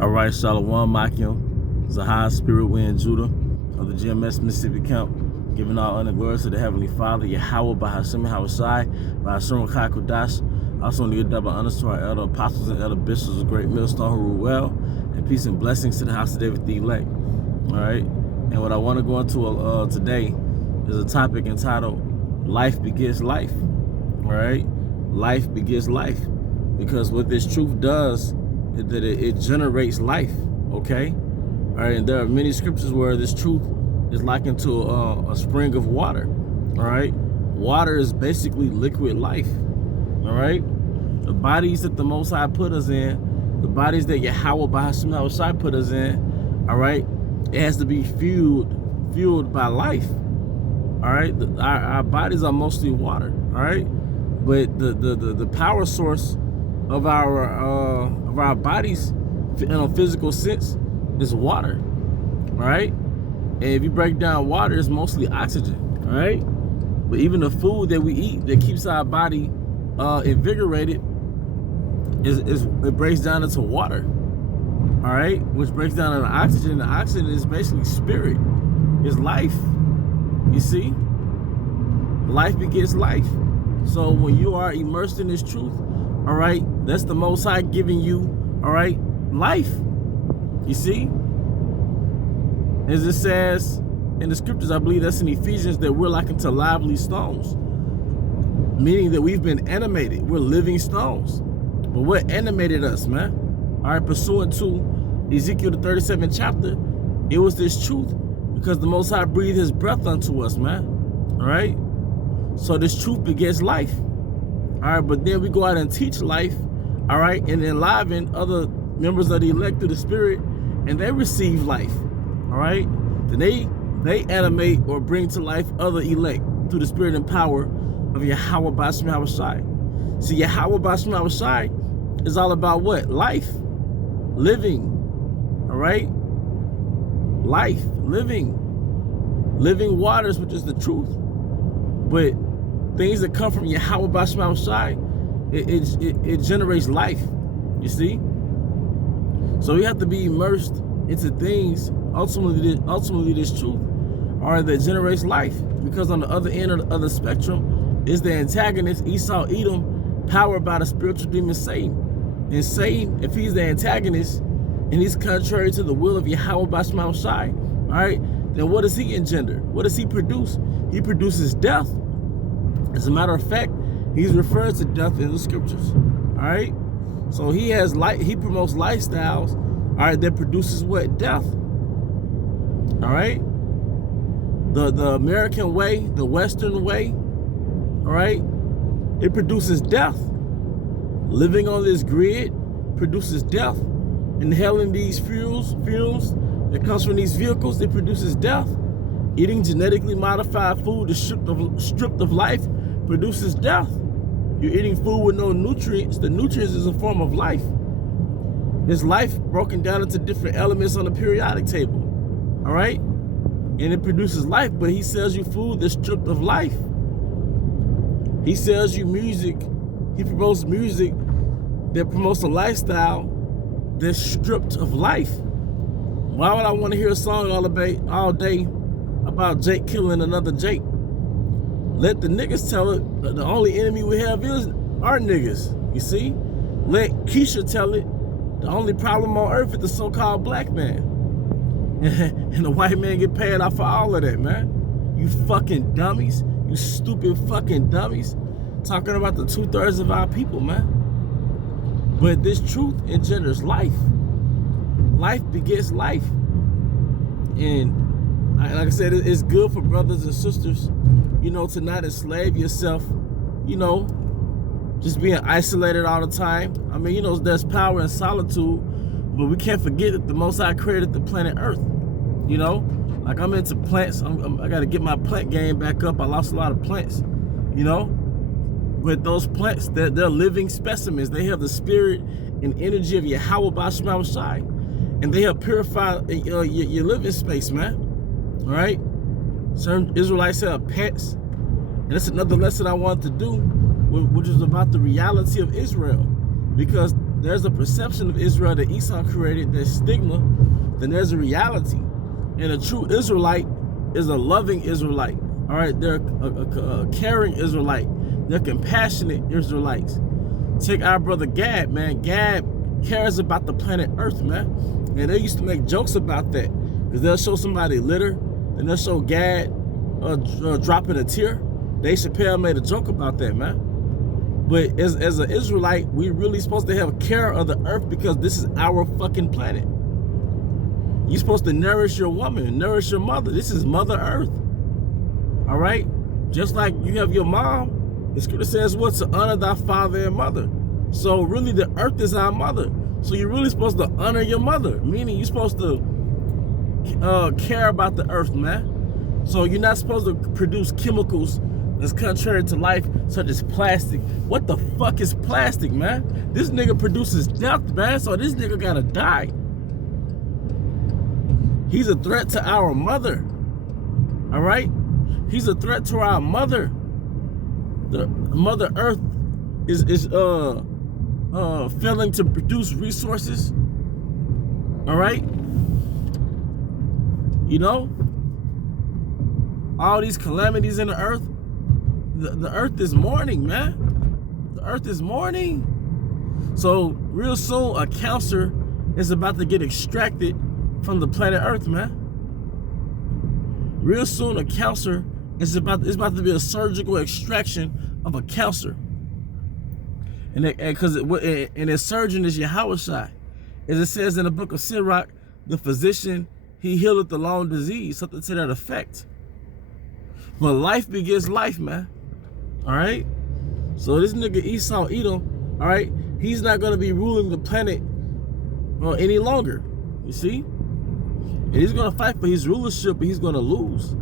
All right, Shalom, Makim, Zahai, Spirit Wind, Judah of the GMS Mississippi Camp, giving all honor and glory to the Heavenly Father, Yahweh, by Hashem, Hawashai, by Hashem, Kai Kodash. Also, want to give double honors to our elder apostles and elder bishops of Great Millstone who rule well, and peace and blessings to the house of David the elect. All right, and what I want to go into today is a topic entitled "Life Begets Life." All right, life begets life, because what this truth does is that it generates life. Okay, all right, and there are many scriptures where this truth is likened to a spring of water. All right, water is basically liquid life. All right, the bodies that the Most High put us in, the bodies that Yahweh by Hashem Hawashai put us in, all right, it has to be fueled by life. All right, our bodies are mostly water. All right, but the power source of our bodies in a physical sense is water. All right, and if you break down water, it's mostly oxygen. All right, but even the food that we eat that keeps our body invigorated it breaks down into water. All right, which breaks down into oxygen. The oxygen is basically spirit, is life. You see, life begets life. So when you are immersed in this truth, all right, that's the Most High giving you, all right, life. You see, as it says in the scriptures, I believe that's in Ephesians, that we're like unto lively stones, meaning that we've been animated. We're living stones. But what animated us, man? All right, pursuant to Ezekiel the 37th chapter, it was this truth, because the Most High breathed his breath unto us, man. All right, so this truth begets life. All right, but then we go out and teach life, all right, and enliven other members of the elect through the Spirit, and they receive life. All right, then they animate or bring to life other elect through the Spirit and power of Yahweh by Hashem Hawashai. See, Yahweh by Hashem Hawashai is all about what? Life, living. All right, life, living waters, which is the truth. But things that come from Yahweh by Hashem Hawashai, it generates life. You see, so we have to be immersed into things. Ultimately, this truth, or that generates life, because on the other end of the spectrum is the antagonist, Esau, Edom, powered by the spiritual demon Satan. And Satan, if he's the antagonist and he's contrary to the will of Yahweh by Hashem Hawashai, all right, then what does he engender? What does he produce? He produces death. As a matter of fact, he's referred to death in the scriptures. All right, so he promotes lifestyles, all right, that produces what? Death. All right, the American way, the Western way, all right, it produces death. Living on this grid produces death. Inhaling these fumes that comes from these vehicles, it produces death. Eating genetically modified food that's stripped of life produces death. You're eating food with no nutrients. The nutrients is a form of life. It's life broken down into different elements on the periodic table. All right? And it produces life, but he sells you food that's stripped of life. He sells you music. He promotes music that promotes a lifestyle that's stripped of life. Why would I want to hear a song all day about Jake killing another Jake? Let the niggas tell it. The only enemy we have is our niggas. You see? Let Keisha tell it. The only problem on earth is the so-called black man. And the white man get paid off for all of that, man. You fucking dummies. You stupid fucking dummies. Talking about the 2/3 of our people, man. But this truth engenders life. Life begets life. And like I said, it's good for brothers and sisters, you know, to not enslave yourself, you know, just being isolated all the time. I mean, you know, there's power in solitude, but we can't forget that the Most High created the planet Earth. You know, like I'm into plants. I got to get my plant game back up. I lost a lot of plants, you know, but those plants, they're living specimens. They have the spirit and energy of Yahweh by Hashem Hawashai, and they help purify your living space, man. All right, certain Israelites have pets, and that's another lesson I wanted to do, which is about the reality of Israel, because there's a perception of Israel that Esau created, there's stigma, then there's a reality. And a true Israelite is a loving Israelite. All right, they're a caring Israelite. They're compassionate Israelites. Take our brother Gad, man. Gad cares about the planet Earth, man. And they used to make jokes about that. Because they'll show somebody litter, and they'll show Gad dropping a tear. Dave Chappelle made a joke about that, man. But as an Israelite, we really supposed to have care of the earth because this is our fucking planet. You're supposed to nourish your woman, nourish your mother. This is Mother Earth. All right? Just like you have your mom, the scripture says what? To honor thy father and mother. So really the earth is our mother. So you're really supposed to honor your mother, meaning you're supposed to care about the earth, man. So you're not supposed to produce chemicals that's contrary to life, such as plastic. What the fuck is plastic, man? This nigga produces death, man, so this nigga gotta die. He's a threat to our mother, all right? He's a threat to our mother. The Mother Earth is failing to produce resources, all right? You know, all these calamities in the earth, the earth is mourning, man. The earth is mourning. So real soon, a cancer is about to get extracted from the planet Earth, man. Real soon, a cancer is about to be a surgical extraction of a cancer. And its surgeon is Yahushua. As it says in the book of Sirach, the physician, he healeth the long disease, something to that effect. But life begets life, man. All right? So this nigga Esau Edom, all right, he's not going to be ruling the planet any longer, you see? And he's going to fight for his rulership, but he's going to lose.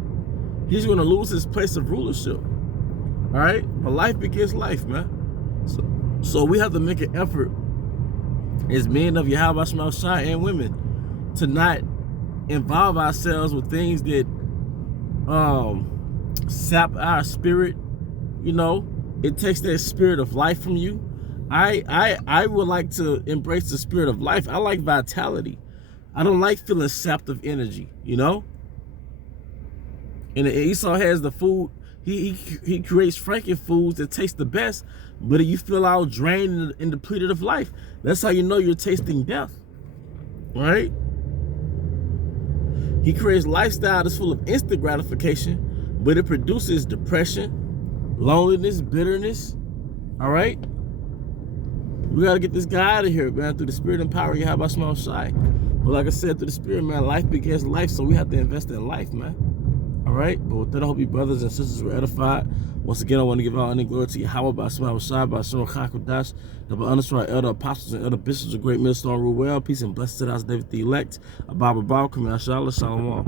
He's going to lose his place of rulership, all right? But life begets life, man. So we have to make an effort as men of Yahweh Shai and women to not involve ourselves with things that sap our spirit. You know, it takes that spirit of life from you. I would like to embrace the spirit of life. I like vitality. I don't like feeling sapped of energy, you know? And Esau has the food. He creates franken foods that taste the best, but you feel all drained and depleted of life. That's how you know you're tasting death, right? He creates lifestyle that's full of instant gratification, but it produces depression, loneliness, bitterness, all right? We got to get this guy out of here, man, through the spirit and power of Yahweh Shai. But like I said, through the spirit, man, life begins life, so we have to invest in life, man. All right? But with that, I hope you brothers and sisters were edified. Once again, I want to give all any glory to Yahweh by Shai, by Shem Kakodash, double underscore elder apostles and elder bishops of great millstone rule well. Peace and blessings to us, David the elect. Abba Baal, Kamil Shalom.